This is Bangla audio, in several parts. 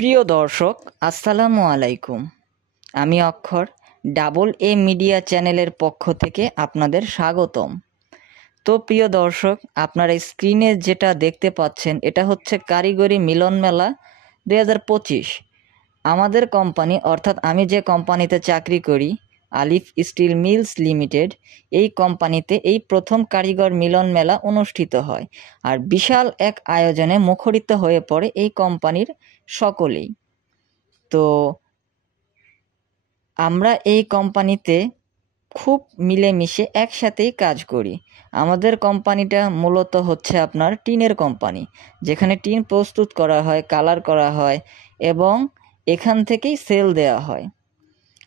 প্রিয় দর্শক, আসসালামু আলাইকুম। আমি অক্ষর ডাবল এ মিডিয়া চ্যানেলের পক্ষ থেকে আপনাদের স্বাগতম। তো প্রিয় দর্শক, আপনারা স্ক্রিনে যেটা দেখতে পাচ্ছেন এটা হচ্ছে কারিগরি মিলন মেলা 2025। আমাদের কোম্পানি অর্থাৎ আমি যে কোম্পানিতে চাকরি করি, আলিফ স্টিল মিলস লিমিটেড, এই কোম্পানিতে এই প্রথম কারিগর মিলন মেলা অনুষ্ঠিত হয়। আর বিশাল এক আয়োজনে মুখরিত হয়ে পড়ে এই কোম্পানির সকলেই। তো আমরা এই কোম্পানিতে খুব মিলেমিশে একসাথেই কাজ করি। আমাদের কোম্পানিটা মূলত হচ্ছে আপনার টিনের কোম্পানি, যেখানে টিন প্রস্তুত করা হয়, কালার করা হয় এবং এখান থেকেই সেল দেওয়া হয়।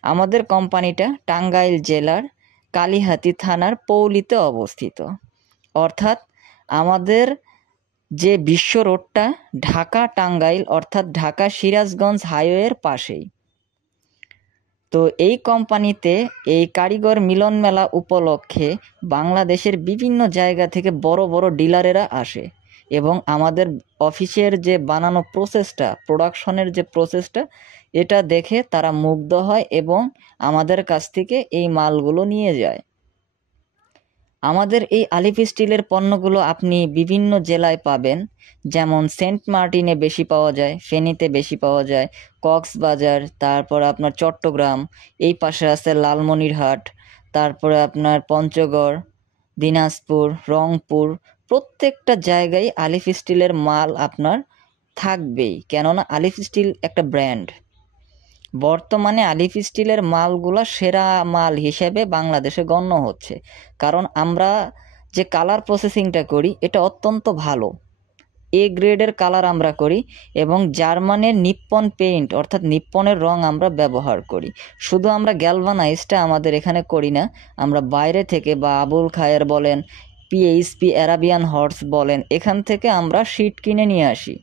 আমাদের কোম্পানিটা টাঙ্গাইল জেলার কালিহাতী থানার পৌলিতে অবস্থিত। অর্থাৎ আমাদের যে বিশ্ব রোডটা ঢাকা টাঙ্গাইল অর্থাৎ ঢাকা সিরাজগঞ্জ হাইওয়ের পাশেই। তো এই কোম্পানিতে এই কারিগর মিলন মেলা উপলক্ষে বাংলাদেশের বিভিন্ন জায়গা থেকে বড় বড় ডিলারেরা আসে এবং আমাদের অফিসের যে বানানো প্রসেসটা, প্রোডাকশনের যে প্রসেসটা, এটা দেখে তারা মুগ্ধ হয় এবং আমাদের কাছ থেকে এই মালগুলো নিয়ে যায়। আমাদের এই আলিফ স্টিলের পণ্যগুলো আপনি বিভিন্ন জেলায় পাবেন, যেমন সেন্ট মার্টিনে বেশি পাওয়া যায়, ফেনীতে বেশি পাওয়া যায়, কক্সবাজার, তারপর আপনার চট্টগ্রাম, এই পাশে আছে লালমনিরহাট, তারপরে আপনার পঞ্চগড়, দিনাজপুর, রংপুর, প্রত্যেকটা জায়গায় আলিফ স্টিলের মাল আপনার থাকবেই, কেননা আলিফ স্টিল একটা ব্র্যান্ড। বর্তমানে আলিফ স্টিলের মালগুলা সেরা মাল হিসেবে বাংলাদেশে গণ্য হচ্ছে, কারণ আমরা যে কালার প্রসেসিংটা করি এটা অত্যন্ত ভালো, এ গ্রেডের কালার আমরা করি এবং জার্মানের নিপ্পন পেইন্ট অর্থাৎ নিপ্পনের রং আমরা ব্যবহার করি। শুধু আমরা গ্যালভানাইজটা আমাদের এখানে করি না, আমরা বাইরে থেকে বা আবুল খায়ের বলেন, পিএইচপি অ্যারাবিয়ান হর্স বলেন, এখান থেকে আমরা শিট কিনে নিয়ে আসি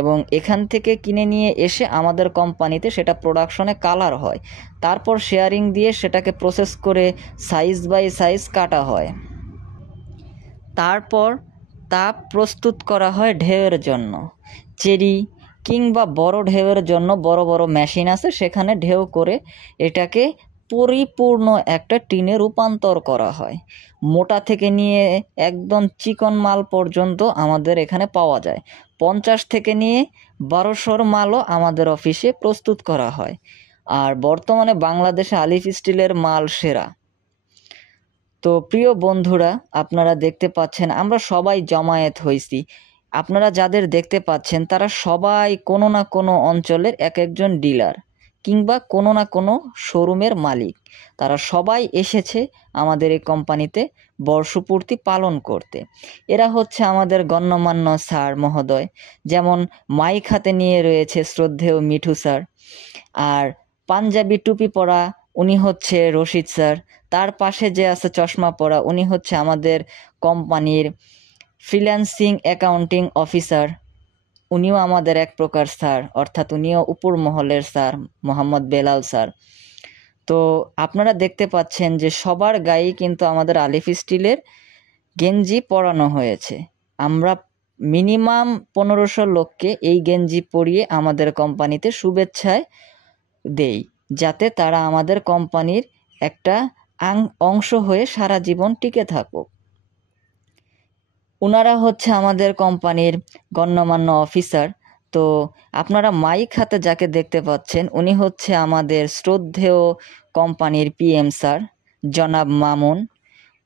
এবং এখান থেকে কিনে নিয়ে এসে আমাদের কোম্পানিতে সেটা প্রোডাকশনে কালার হয়, তারপর শেয়ারিং দিয়ে সেটাকে প্রসেস করে সাইজ বাই সাইজ কাটা হয়, তারপর তাপ প্রস্তুত করা হয় ঢেউয়ের জন্য। চেরি কিংবা বড় ঢেউয়ের জন্য বড় বড় মেশিন আছে, সেখানে ঢেউ করে এটাকে পরিপূর্ণ একটা টিনে রূপান্তর করা হয়। মোটা থেকে নিয়ে একদম চিকন মাল পর্যন্ত আমাদের এখানে পাওয়া যায়। 50 থেকে নিয়ে 1200 মালও আমাদের অফিসে প্রস্তুত করা হয়। আর বর্তমানে বাংলাদেশে আলিফ স্টিলের মাল সেরা। তো প্রিয় বন্ধুরা, আপনারা দেখতে পাচ্ছেন আমরা সবাই জমায়েত হয়েছি। আপনারা যাদের দেখতে পাচ্ছেন তারা সবাই কোনো না কোনো অঞ্চলের এক একজন ডিলার কিংবা কোনো না কোনো শোরুমের মালিক। তারা সবাই এসেছে আমাদের এই কোম্পানিতে বর্ষপূর্তি পালন করতে। এরা হচ্ছে আমাদের গণ্যমান্য স্যার মহোদয়, যেমন মাইক হাতে নিয়ে রয়েছে শ্রদ্ধেয় মিঠু স্যার, আর পাঞ্জাবি টুপি পরা উনি হচ্ছে রশিদ স্যার, তার পাশে যে আছে চশমা পরা উনি হচ্ছে আমাদের কোম্পানির ফ্রিল্যান্সিং অ্যাকাউন্টিং অফিসার, উনিও আমাদের এক প্রকার স্যার, অর্থাৎ উনিও উপর মহলের স্যার, মোহাম্মদ বেলাল স্যার। তো আপনারা দেখতে পাচ্ছেন যে সবার গায়েই কিন্তু আমাদের আলিফ স্টিলের গেঞ্জি পরানো হয়েছে। আমরা মিনিমাম 1500 লোককে এই গেঞ্জি পরিয়ে আমাদের কোম্পানিতে শুভেচ্ছায় দেই, যাতে তারা আমাদের কোম্পানির একটা অংশ হয়ে সারা জীবন টিকে থাকুক। ওনারা হচ্ছে আমাদের কোম্পানির গণ্যমান্য অফিসার। তো আপনারা মাইক হাতে যাকে দেখতে পাচ্ছেন উনি হচ্ছে আমাদের শ্রদ্ধেয় কোম্পানির পিএম স্যার জনাব মামুন।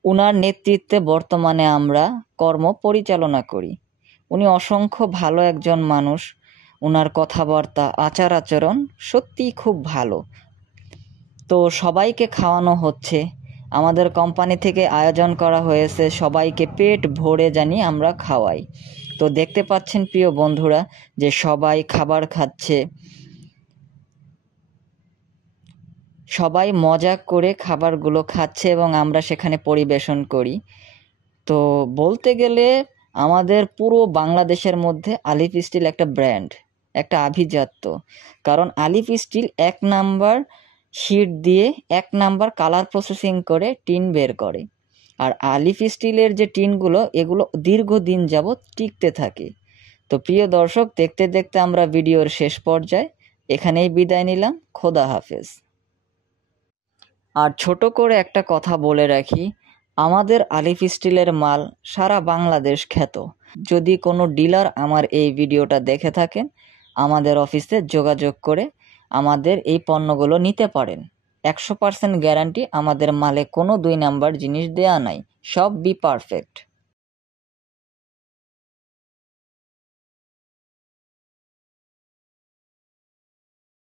ওনার নেতৃত্বে বর্তমানে আমরা কর্ম পরিচালনা করি। উনি অসংখ্য ভালো একজন মানুষ, ওনার কথাবার্তা আচার আচরণ সত্যিই খুব ভালো। তো সবাইকে খাওয়ানো হচ্ছে, আমাদের কোম্পানি থেকে আয়োজন করা হয়েছে সবাইকে পেট ভরে জানি আমরা খাওয়াই। তো দেখতে পাচ্ছেন প্রিয় বন্ধুরা যে সবাই খাবার খাচ্ছে, সবাই মজা করে খাবারগুলো খাচ্ছে এবং আমরা সেখানে পরিবেশন করি। তো বলতে গেলে আমাদের পুরো বাংলাদেশের মধ্যে আলিফ স্টিল একটা ব্র্যান্ড, একটা আভিজাত্য, কারণ আলিফ স্টিল 1 নাম্বার শিট দিয়ে 1 নাম্বার কালার প্রসেসিং করে টিন বের করে। আর আলিফ স্টিলের যে টিনগুলো এগুলো দীর্ঘদিন যাবৎ টিকতে থাকে। তো প্রিয় দর্শক, দেখতে দেখতে আমরা ভিডিওর শেষ পর্যায়ে, এখানেই বিদায় নিলাম। খোদা হাফেজ। আর ছোট করে একটা কথা বলে রাখি, আমাদের আলিফ স্টিলের মাল সারা বাংলাদেশ খ্যাত। যদি কোনো ডিলার আমার এই ভিডিওটা দেখে থাকেন, আমাদের অফিসে যোগাযোগ করে আমাদের এই পণ্যগুলো নিতে পারেন। 100% গ্যারান্টি, আমাদের মালে কোনো 2 নাম্বার জিনিস দেয়া নাই, সব বি পারফেক্ট।